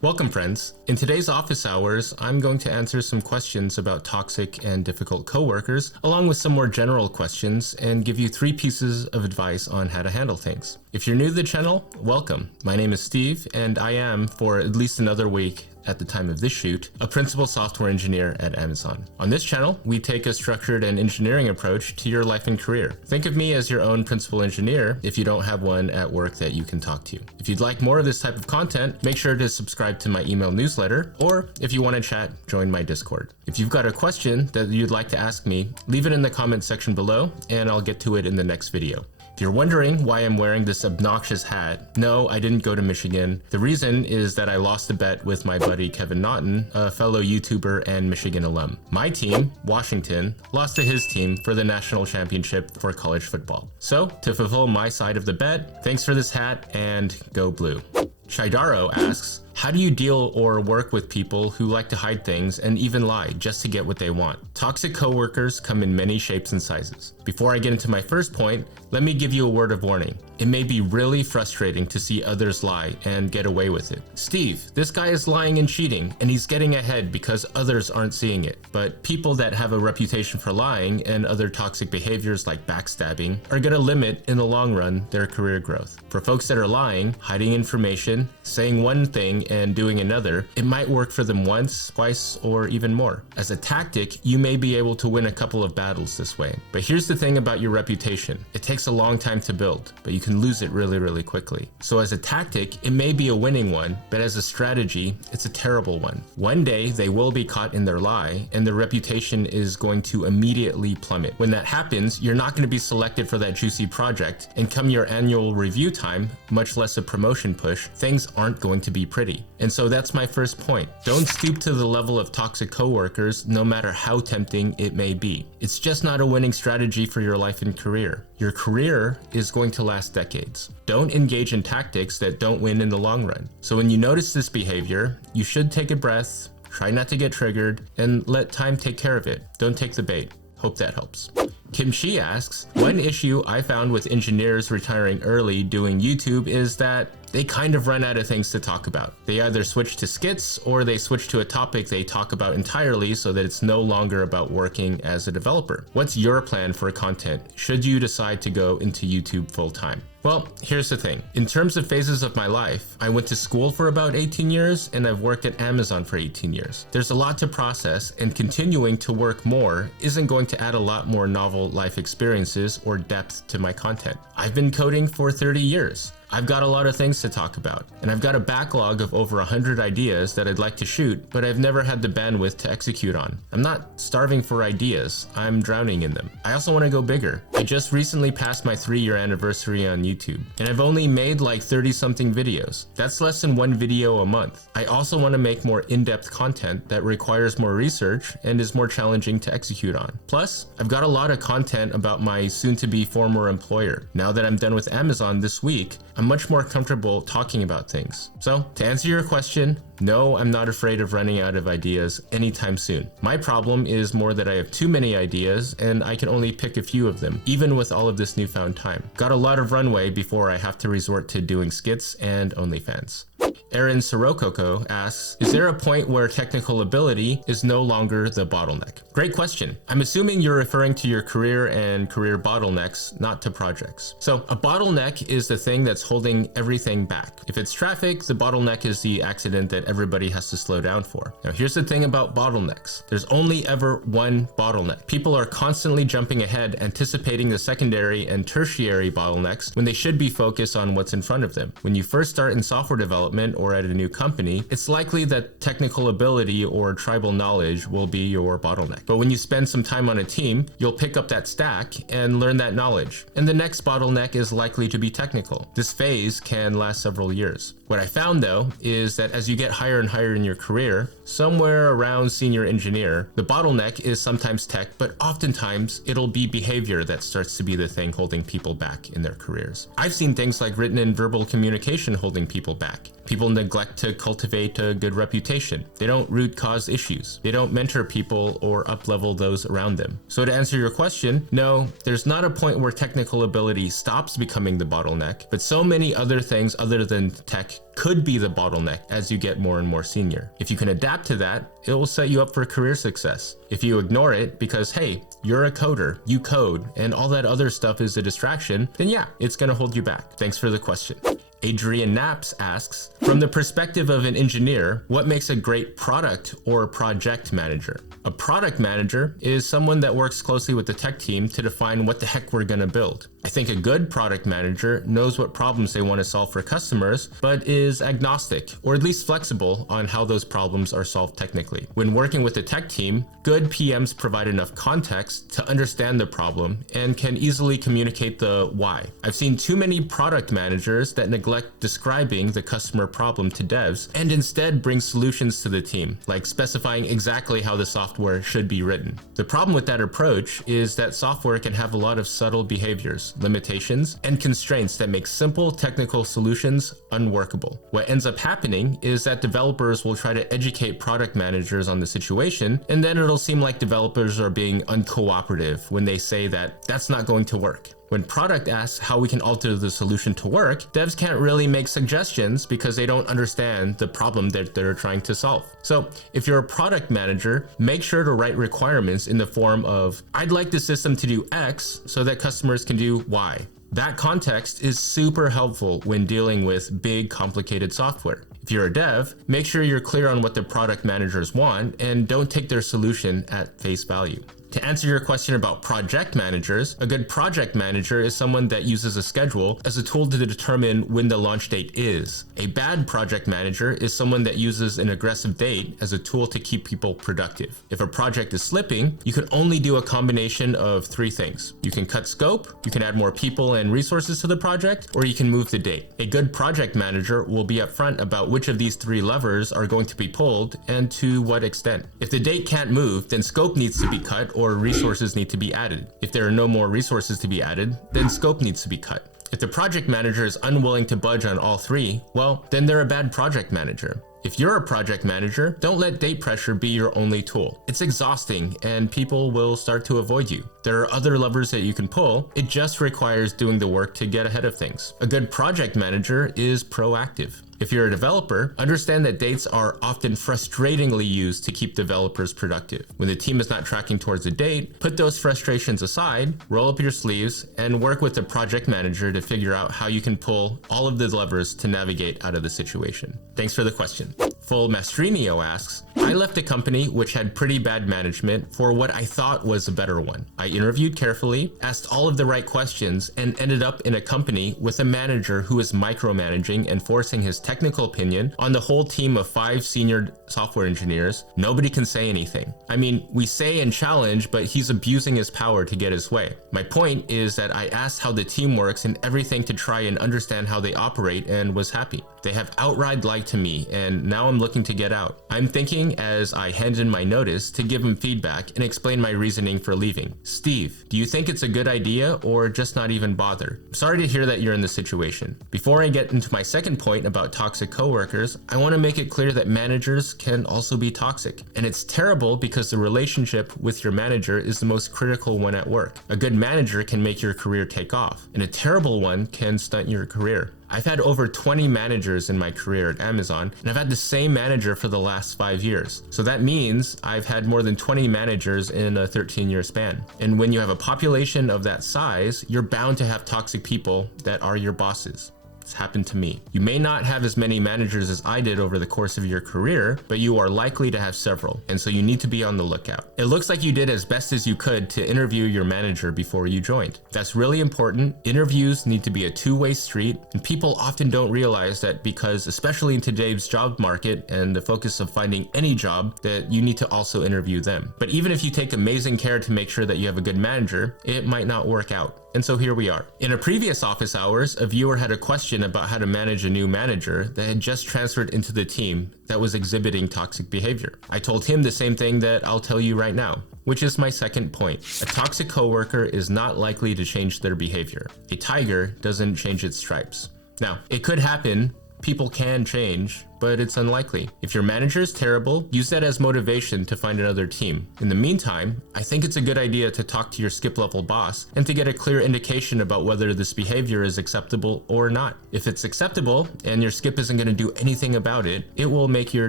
Welcome, friends. In today's office hours, I'm going to answer some questions about toxic and difficult coworkers, along with some more general questions, and give you 3 pieces of advice on how to handle things. If you're new to the channel, welcome. My name is Steve, and I am, for at least another week at the time of this shoot, a principal software engineer at Amazon. On this channel, we take a structured and engineering approach to your life and career. Think of me as your own principal engineer if you don't have one at work that you can talk to. If you'd like more of this type of content, make sure to subscribe to my email newsletter, or if you want to chat, join my Discord. If you've got a question that you'd like to ask me, leave it in the comment section below, and I'll get to it in the next video. If you're wondering why I'm wearing this obnoxious hat, no, I didn't go to Michigan. The reason is that I lost a bet with my buddy Kevin Naughton, a fellow YouTuber and Michigan alum. My team, Washington, lost to his team for the national championship for college football. So, to fulfill my side of the bet, thanks for this hat and go blue. Shaidaro asks, how do you deal or work with people who like to hide things and even lie just to get what they want? Toxic coworkers come in many shapes and sizes. Before I get into my first point, let me give you a word of warning. It may be really frustrating to see others lie and get away with it. Steve, this guy is lying and cheating, and he's getting ahead because others aren't seeing it. But people that have a reputation for lying and other toxic behaviors like backstabbing are going to limit, in the long run, their career growth. For folks that are lying, hiding information, saying one thing and doing another, it might work for them once, twice, or even more. As a tactic, you may be able to win a couple of battles this way. But here's the thing about your reputation. It takes a long time to build, but you can lose it really quickly. So as a tactic, it may be a winning one, but as a strategy, it's a terrible one. One day, they will be caught in their lie, and their reputation is going to immediately plummet. When that happens, you're not going to be selected for that juicy project, and come your annual review time, much less a promotion push, things aren't going to be pretty. And so that's my first point. Don't stoop to the level of toxic coworkers, no matter how tempting it may be. It's just not a winning strategy for your life and career. Your career is going to last decades. Don't engage in tactics that don't win in the long run. So when you notice this behavior, you should take a breath, try not to get triggered, and let time take care of it. Don't take the bait. Hope that helps. Kimchi asks, one issue I found with engineers retiring early doing YouTube is that they kind of run out of things to talk about. They either switch to skits or they switch to a topic they talk about entirely so that it's no longer about working as a developer. What's your plan for content should you decide to go into YouTube full time? Well, here's the thing. In terms of phases of my life, I went to school for about 18 years and I've worked at Amazon for 18 years. There's a lot to process, and continuing to work more isn't going to add a lot more novel life experiences or depth to my content. I've been coding for 30 years. I've got a lot of things to talk about, and I've got a backlog of over 100 ideas that I'd like to shoot, but I've never had the bandwidth to execute on. I'm not starving for ideas, I'm drowning in them. I also want to go bigger. I just recently passed my 3-year anniversary on YouTube, and I've only made like 30-something videos. That's less than 1 video a month. I also want to make more in-depth content that requires more research and is more challenging to execute on. Plus, I've got a lot of content about my soon-to-be former employer. Now that I'm done with Amazon this week, I'm much more comfortable talking about things. So, to answer your question, no, I'm not afraid of running out of ideas anytime soon. My problem is more that I have too many ideas and I can only pick a few of them, even with all of this newfound time. Got a lot of runway before I have to resort to doing skits and OnlyFans. Aaron Sorokoko asks, is there a point where technical ability is no longer the bottleneck? Great question. I'm assuming you're referring to your career and career bottlenecks, not to projects. So a bottleneck is the thing that's holding everything back. If it's traffic, the bottleneck is the accident that everybody has to slow down for. Now here's the thing about bottlenecks. There's only ever one bottleneck. People are constantly jumping ahead, anticipating the secondary and tertiary bottlenecks when they should be focused on what's in front of them. When you first start in software development or at a new company, it's likely that technical ability or tribal knowledge will be your bottleneck. But when you spend some time on a team, you'll pick up that stack and learn that knowledge. And the next bottleneck is likely to be technical. This phase can last several years. What I found though is that as you get higher and higher in your career, somewhere around senior engineer, the bottleneck is sometimes tech, but oftentimes it'll be behavior that starts to be the thing holding people back in their careers. I've seen things like written and verbal communication holding people back. People neglect to cultivate a good reputation. They don't root cause issues. They don't mentor people or up-level those around them. So to answer your question, no, there's not a point where technical ability stops becoming the bottleneck, but so many other things other than tech could be the bottleneck as you get more and more senior. If you can adapt to that, it will set you up for career success. If you ignore it because, hey, you're a coder, you code, and all that other stuff is a distraction, then yeah, it's gonna hold you back. Thanks for the question. Adrian Naps asks, from the perspective of an engineer, what makes a great product or project manager? A product manager is someone that works closely with the tech team to define what the heck we're going to build. I think a good product manager knows what problems they want to solve for customers, but is agnostic, or at least flexible on how those problems are solved technically. When working with the tech team, good PMs provide enough context to understand the problem and can easily communicate the why. I've seen too many product managers that neglect describing the customer problem to devs and instead bring solutions to the team, like specifying exactly how the software should be written. The problem with that approach is that software can have a lot of subtle behaviors, limitations, and constraints that make simple technical solutions unworkable. What ends up happening is that developers will try to educate product managers on the situation, and then it'll seem like developers are being uncooperative when they say that that's not going to work. When product asks how we can alter the solution to work, devs can't really make suggestions because they don't understand the problem that they're trying to solve. So if you're a product manager, make sure to write requirements in the form of, I'd like the system to do X so that customers can do Y. That context is super helpful when dealing with big, complicated software. If you're a dev, make sure you're clear on what the product managers want and don't take their solution at face value. To answer your question about project managers, a good project manager is someone that uses a schedule as a tool to determine when the launch date is. A bad project manager is someone that uses an aggressive date as a tool to keep people productive. If a project is slipping, you can only do a combination of three things. You can cut scope, you can add more people and resources to the project, or you can move the date. A good project manager will be upfront about which of these three levers are going to be pulled and to what extent. If the date can't move, then scope needs to be cut or resources need to be added. If there are no more resources to be added, then scope needs to be cut. If the project manager is unwilling to budge on all three, well, then they're a bad project manager. If you're a project manager, don't let date pressure be your only tool. It's exhausting and people will start to avoid you. There are other levers that you can pull. It just requires doing the work to get ahead of things. A good project manager is proactive. If you're a developer, understand that dates are often frustratingly used to keep developers productive. When the team is not tracking towards a date, put those frustrations aside, roll up your sleeves, and work with the project manager to figure out how you can pull all of the levers to navigate out of the situation. Thanks for the question. Full Mastrinio asks, I left a company which had pretty bad management for what I thought was a better one. I interviewed carefully, asked all of the right questions, and ended up in a company with a manager who is micromanaging and forcing his technical opinion on the whole team of 5 senior software engineers. Nobody can say anything. I mean, we say and challenge, but he's abusing his power to get his way. My point is that I asked how the team works and everything to try and understand how they operate and was happy. They have outright lied to me, and now I'm looking to get out. I'm thinking as I hand in my notice to give him feedback and explain my reasoning for leaving. Steve, do you think it's a good idea or just not even bother? I'm sorry to hear that you're in this situation. Before I get into my second point about toxic coworkers, I want to make it clear that managers can also be toxic. And it's terrible because the relationship with your manager is the most critical one at work. A good manager can make your career take off, and a terrible one can stunt your career. I've had over 20 managers in my career at Amazon, and I've had the same manager for the last 5 years. So that means I've had more than 20 managers in a 13-year span. And when you have a population of that size, you're bound to have toxic people that are your bosses. It's happened to me. You may not have as many managers as I did over the course of your career, but you are likely to have several, and so you need to be on the lookout. It looks like you did as best as you could to interview your manager before you joined. That's really important. Interviews need to be a two-way street, and people often don't realize that because, especially in today's job market and the focus of finding any job, that you need to also interview them. But even if you take amazing care to make sure that you have a good manager, it might not work out. And so here we are. In a previous office hours, a viewer had a question about how to manage a new manager that had just transferred into the team that was exhibiting toxic behavior. I told him the same thing that I'll tell you right now, which is my second point. A toxic coworker is not likely to change their behavior. A tiger doesn't change its stripes. Now, it could happen. People can change, but it's unlikely. If your manager is terrible, use that as motivation to find another team. In the meantime, I think it's a good idea to talk to your skip level boss and to get a clear indication about whether this behavior is acceptable or not. If it's acceptable and your skip isn't going to do anything about it, it will make your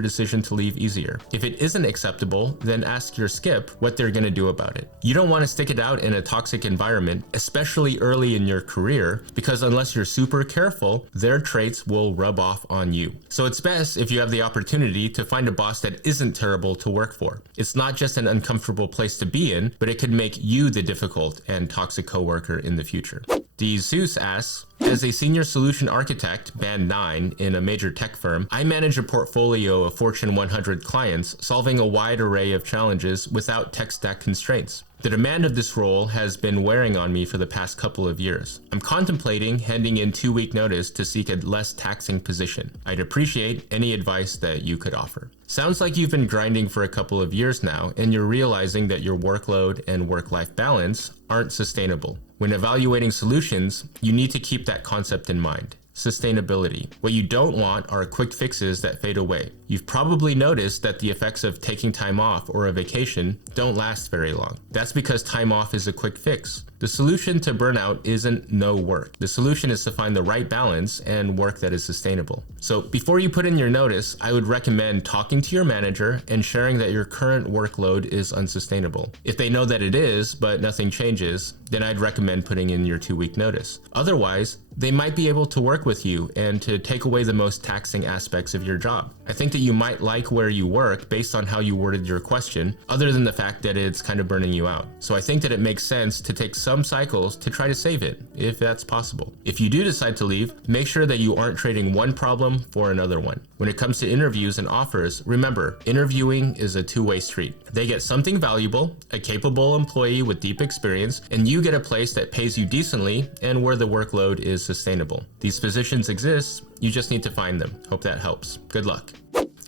decision to leave easier. If it isn't acceptable, then ask your skip what they're going to do about it. You don't want to stick it out in a toxic environment, especially early in your career, because unless you're super careful, their traits will rub off on you. So it's best if you have the opportunity to find a boss that isn't terrible to work for. It's not just an uncomfortable place to be in, but it could make you the difficult and toxic coworker in the future. D. Zeus asks, as a senior solution architect, band 9, in a major tech firm, I manage a portfolio of Fortune 100 clients, solving a wide array of challenges without tech stack constraints. The demand of this role has been wearing on me for the past couple of years. I'm contemplating handing in 2-week notice to seek a less taxing position. I'd appreciate any advice that you could offer. Sounds like you've been grinding for a couple of years now, and you're realizing that your workload and work-life balance aren't sustainable. When evaluating solutions, you need to keep that concept in mind. Sustainability. What you don't want are quick fixes that fade away. You've probably noticed that the effects of taking time off or a vacation don't last very long. That's because time off is a quick fix. The solution to burnout isn't no work. The solution is to find the right balance and work that is sustainable. So before you put in your notice, I would recommend talking to your manager and sharing that your current workload is unsustainable. If they know that it is, but nothing changes, then I'd recommend putting in your 2-week notice. Otherwise, they might be able to work with you and to take away the most taxing aspects of your job. I think that you might like where you work based on how you worded your question, other than the fact that it's kind of burning you out. So I think that it makes sense to take some cycles to try to save it, if that's possible. If you do decide to leave, make sure that you aren't trading one problem for another one. When it comes to interviews and offers, remember, interviewing is a two-way street. They get something valuable, a capable employee with deep experience, and you get a place that pays you decently and where the workload is sustainable. These positions exist, you just need to find them. Hope that helps. Good luck.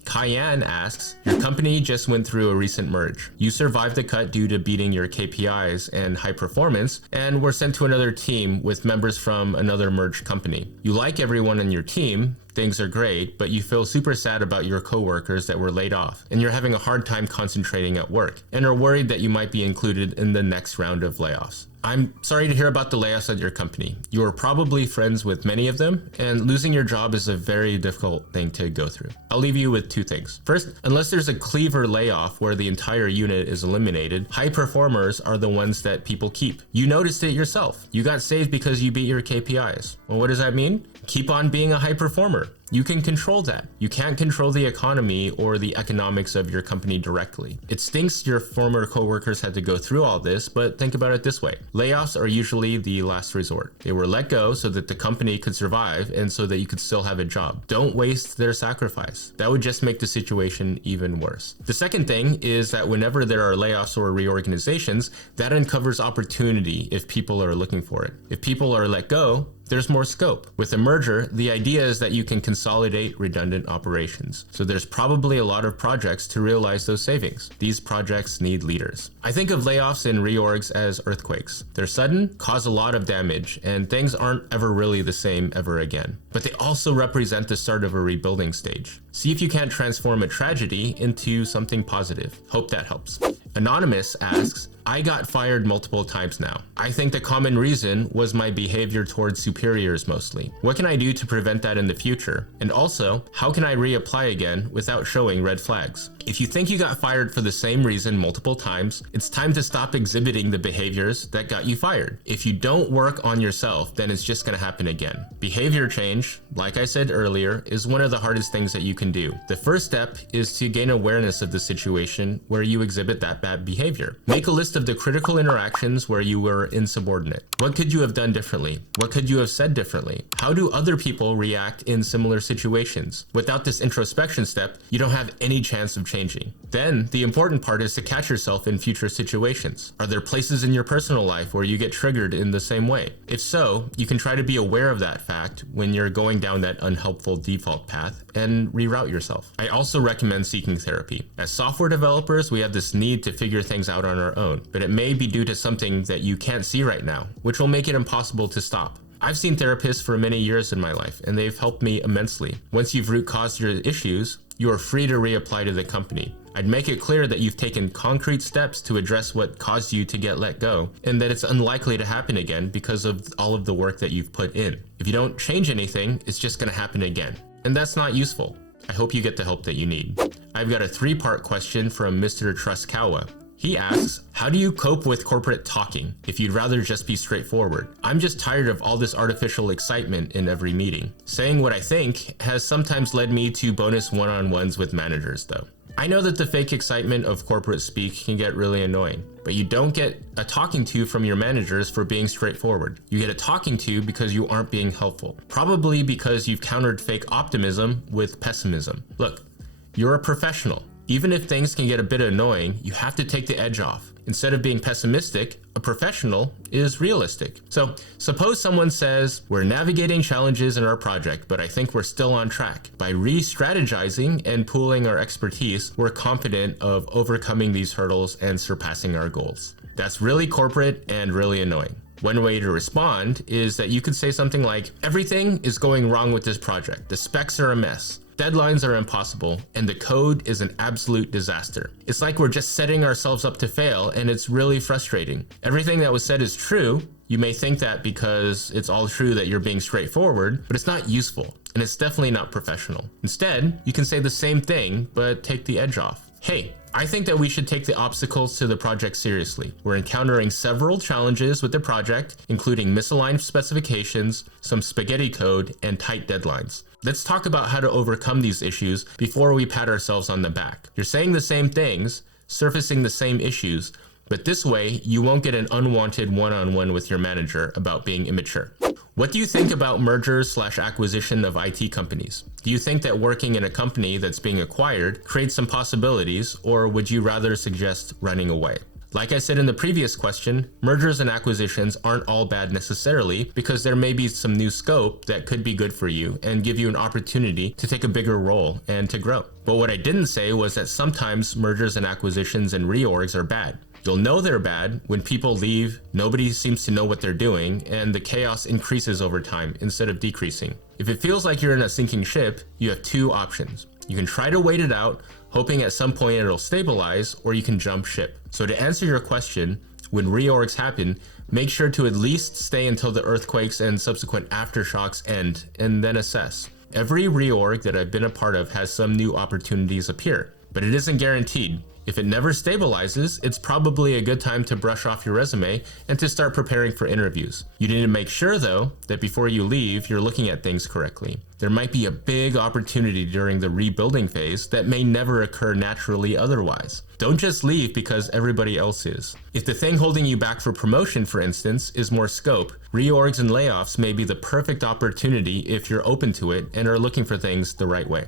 Kyan asks, your company just went through a recent merge. You survived the cut due to beating your KPIs and high performance, and were sent to another team with members from another merged company. You like everyone in your team, things are great, but you feel super sad about your coworkers that were laid off, and you're having a hard time concentrating at work, and are worried that you might be included in the next round of layoffs. I'm sorry to hear about the layoffs at your company. You are probably friends with many of them, and losing your job is a very difficult thing to go through. I'll leave you with 2 things. First, unless there's a cleaver layoff where the entire unit is eliminated, high performers are the ones that people keep. You noticed it yourself. You got saved because you beat your KPIs. Well, what does that mean? Keep on being a high performer. You can control that. You can't control the economy or the economics of your company directly. It stinks your former coworkers had to go through all this, but think about it this way. Layoffs are usually the last resort. They were let go so that the company could survive and so that you could still have a job. Don't waste their sacrifice. That would just make the situation even worse. The second thing is that whenever there are layoffs or reorganizations, that uncovers opportunity if people are looking for it. If people are let go, there's more scope. With a merger, the idea is that you can consolidate redundant operations. So there's probably a lot of projects to realize those savings. These projects need leaders. I think of layoffs and reorgs as earthquakes. They're sudden, cause a lot of damage, and things aren't ever really the same ever again. But they also represent the start of a rebuilding stage. See if you can't transform a tragedy into something positive. Hope that helps. Anonymous asks, I got fired multiple times now. I think the common reason was my behavior towards superiors mostly. What can I do to prevent that in the future? And also, how can I reapply again without showing red flags? If you think you got fired for the same reason multiple times, it's time to stop exhibiting the behaviors that got you fired. If you don't work on yourself, then it's just going to happen again. Behavior change, like I said earlier, is one of the hardest things that you can do. The first step is to gain awareness of the situation where you exhibit that bad behavior. Make a list of the critical interactions where you were insubordinate. What could you have done differently? What could you have said differently? How do other people react in similar situations? Without this introspection step, you don't have any chance of changing. Then, the important part is to catch yourself in future situations. Are there places in your personal life where you get triggered in the same way? If so, you can try to be aware of that fact when you're going down that unhelpful default path and reroute yourself. I also recommend seeking therapy. As software developers, we have this need to figure things out on our own, but it may be due to something that you can't see right now, which will make it impossible to stop. I've seen therapists for many years in my life, and they've helped me immensely. Once you've root caused your issues, you are free to reapply to the company. I'd make it clear that you've taken concrete steps to address what caused you to get let go, and that it's unlikely to happen again because of all of the work that you've put in. If you don't change anything, it's just going to happen again. And that's not useful. I hope you get the help that you need. I've got a 3-part question from Mr. Truskawa. He asks, how do you cope with corporate talking if you'd rather just be straightforward? I'm just tired of all this artificial excitement in every meeting. Saying what I think has sometimes led me to bonus one-on-ones with managers though. I know that the fake excitement of corporate speak can get really annoying, but you don't get a talking to from your managers for being straightforward. You get a talking to because you aren't being helpful. Probably because you've countered fake optimism with pessimism. Look, you're a professional. Even if things can get a bit annoying, you have to take the edge off. Instead of being pessimistic, a professional is realistic. So suppose someone says, we're navigating challenges in our project, but I think we're still on track. By re-strategizing and pooling our expertise, we're confident of overcoming these hurdles and surpassing our goals. That's really corporate and really annoying. One way to respond is that you could say something like, everything is going wrong with this project. The specs are a mess. Deadlines are impossible, and the code is an absolute disaster. It's like we're just setting ourselves up to fail, and it's really frustrating. Everything that was said is true. You may think that because it's all true that you're being straightforward, but it's not useful, and it's definitely not professional. Instead, you can say the same thing, but take the edge off. Hey, I think that we should take the obstacles to the project seriously. We're encountering several challenges with the project, including misaligned specifications, some spaghetti code, and tight deadlines. Let's talk about how to overcome these issues before we pat ourselves on the back. You're saying the same things, surfacing the same issues, but this way you won't get an unwanted one-on-one with your manager about being immature. What do you think about mergers/acquisition of IT companies? Do you think that working in a company that's being acquired creates some possibilities, or would you rather suggest running away? Like I said in the previous question, mergers and acquisitions aren't all bad necessarily, because there may be some new scope that could be good for you and give you an opportunity to take a bigger role and to grow. But what I didn't say was that sometimes mergers and acquisitions and reorgs are bad. You'll know they're bad when people leave, nobody seems to know what they're doing, and the chaos increases over time instead of decreasing. If it feels like you're in a sinking ship, you have 2 options. You can try to wait it out, hoping at some point it'll stabilize, or you can jump ship. So to answer your question, when reorgs happen, make sure to at least stay until the earthquakes and subsequent aftershocks end, and then assess. Every reorg that I've been a part of has some new opportunities appear, but it isn't guaranteed. If it never stabilizes, it's probably a good time to brush off your resume and to start preparing for interviews. You need to make sure though that before you leave, you're looking at things correctly. There might be a big opportunity during the rebuilding phase that may never occur naturally otherwise. Don't just leave because everybody else is. If the thing holding you back for promotion, for instance, is more scope, reorgs and layoffs may be the perfect opportunity if you're open to it and are looking for things the right way.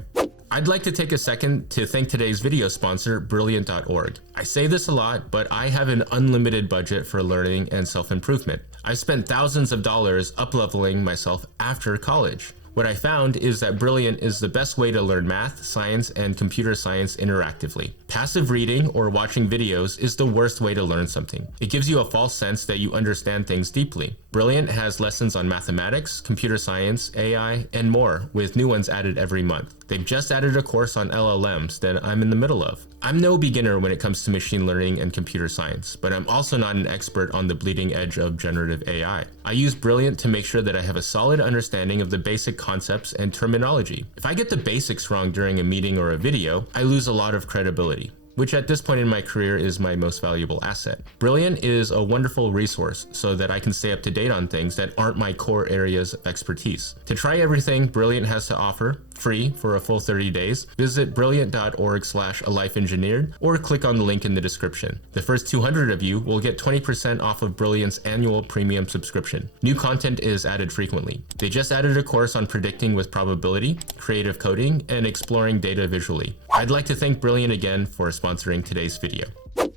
I'd like to take a second to thank today's video sponsor, Brilliant.org. I say this a lot, but I have an unlimited budget for learning and self-improvement. I spent thousands of dollars up-leveling myself after college. What I found is that Brilliant is the best way to learn math, science, and computer science interactively. Passive reading or watching videos is the worst way to learn something. It gives you a false sense that you understand things deeply. Brilliant has lessons on mathematics, computer science, AI, and more, with new ones added every month. They've just added a course on LLMs that I'm in the middle of. I'm no beginner when it comes to machine learning and computer science, but I'm also not an expert on the bleeding edge of generative AI. I use Brilliant to make sure that I have a solid understanding of the basic concepts and terminology. If I get the basics wrong during a meeting or a video, I lose a lot of credibility, which at this point in my career is my most valuable asset. Brilliant is a wonderful resource so that I can stay up to date on things that aren't my core areas of expertise. To try everything Brilliant has to offer, free for a full 30 days, visit brilliant.org/alifeengineered or click on the link in the description. The first 200 of you will get 20% off of Brilliant's annual premium subscription. New content is added frequently. They just added a course on predicting with probability, creative coding, and exploring data visually. I'd like to thank Brilliant again for sponsoring today's video.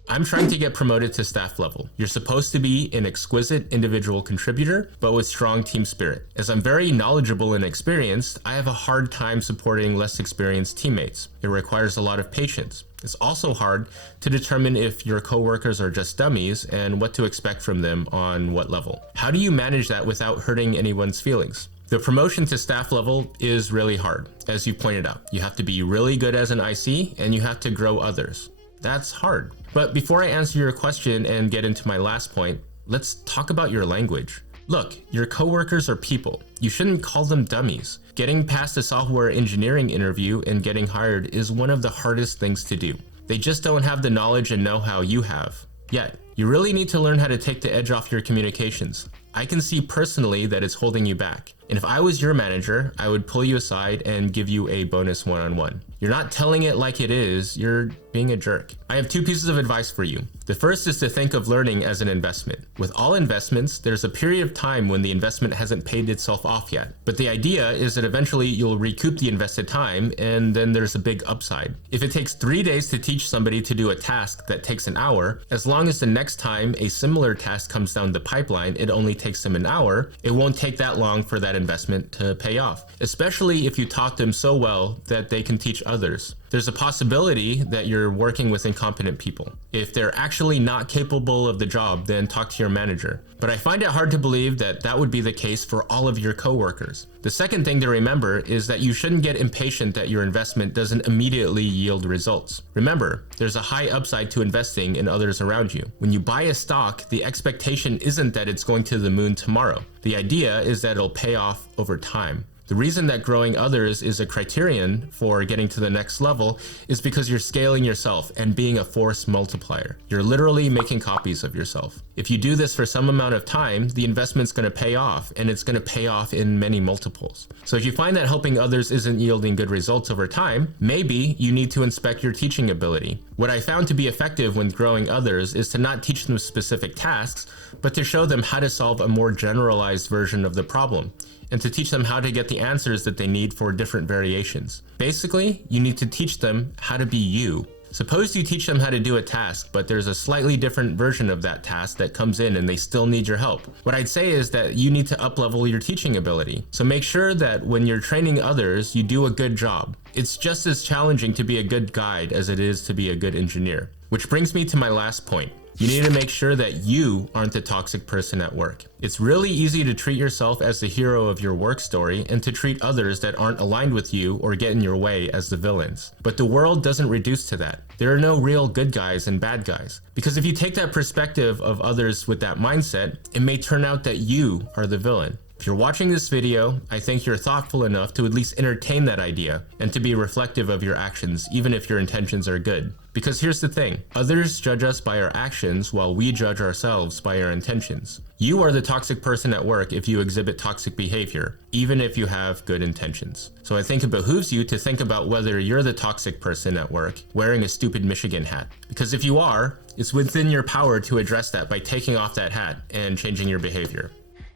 I'm trying to get promoted to staff level. You're supposed to be an exquisite individual contributor, but with strong team spirit. As I'm very knowledgeable and experienced, I have a hard time supporting less experienced teammates. It requires a lot of patience. It's also hard to determine if your coworkers are just dummies and what to expect from them on what level. How do you manage that without hurting anyone's feelings? The promotion to staff level is really hard, as you pointed out. You have to be really good as an IC and you have to grow others. That's hard. But before I answer your question and get into my last point, let's talk about your language. Look, your coworkers are people. You shouldn't call them dummies. Getting past a software engineering interview and getting hired is one of the hardest things to do. They just don't have the knowledge and know-how you have. Yet, you really need to learn how to take the edge off your communications. I can see personally that it's holding you back. And if I was your manager, I would pull you aside and give you a bonus one-on-one. You're not telling it like it is, you're being a jerk. I have two pieces of advice for you. The first is to think of learning as an investment. With all investments, there's a period of time when the investment hasn't paid itself off yet. But the idea is that eventually you'll recoup the invested time and then there's a big upside. If it takes 3 days to teach somebody to do a task that takes an hour, as long as the next time a similar task comes down the pipeline, it only takes them an hour, it won't take that long for that investment to pay off, especially if you taught them so well that they can teach others. There's a possibility that you're working with incompetent people. If they're actually not capable of the job, then talk to your manager. But I find it hard to believe that that would be the case for all of your coworkers. The second thing to remember is that you shouldn't get impatient that your investment doesn't immediately yield results. Remember, there's a high upside to investing in others around you. When you buy a stock, the expectation isn't that it's going to the moon tomorrow. The idea is that it'll pay off over time. The reason that growing others is a criterion for getting to the next level is because you're scaling yourself and being a force multiplier. You're literally making copies of yourself. If you do this for some amount of time, the investment's going to pay off, and it's going to pay off in many multiples. So if you find that helping others isn't yielding good results over time, maybe you need to inspect your teaching ability. What I found to be effective when growing others is to not teach them specific tasks, but to show them how to solve a more generalized version of the problem, and to teach them how to get the answers that they need for different variations. Basically, you need to teach them how to be you. Suppose you teach them how to do a task, but there's a slightly different version of that task that comes in and they still need your help. What I'd say is that you need to up-level your teaching ability. So make sure that when you're training others, you do a good job. It's just as challenging to be a good guide as it is to be a good engineer. Which brings me to my last point. You need to make sure that you aren't the toxic person at work. It's really easy to treat yourself as the hero of your work story and to treat others that aren't aligned with you or get in your way as the villains. But the world doesn't reduce to that. There are no real good guys and bad guys. Because if you take that perspective of others with that mindset, it may turn out that you are the villain. If you're watching this video, I think you're thoughtful enough to at least entertain that idea and to be reflective of your actions, even if your intentions are good. Because here's the thing, others judge us by our actions while we judge ourselves by our intentions. You are the toxic person at work if you exhibit toxic behavior, even if you have good intentions. So I think it behooves you to think about whether you're the toxic person at work wearing a stupid Michigan hat. Because if you are, it's within your power to address that by taking off that hat and changing your behavior.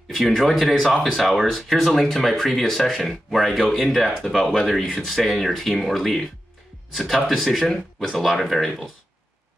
If you enjoyed today's office hours, here's a link to my previous session where I go in depth about whether you should stay in your team or leave. It's a tough decision with a lot of variables.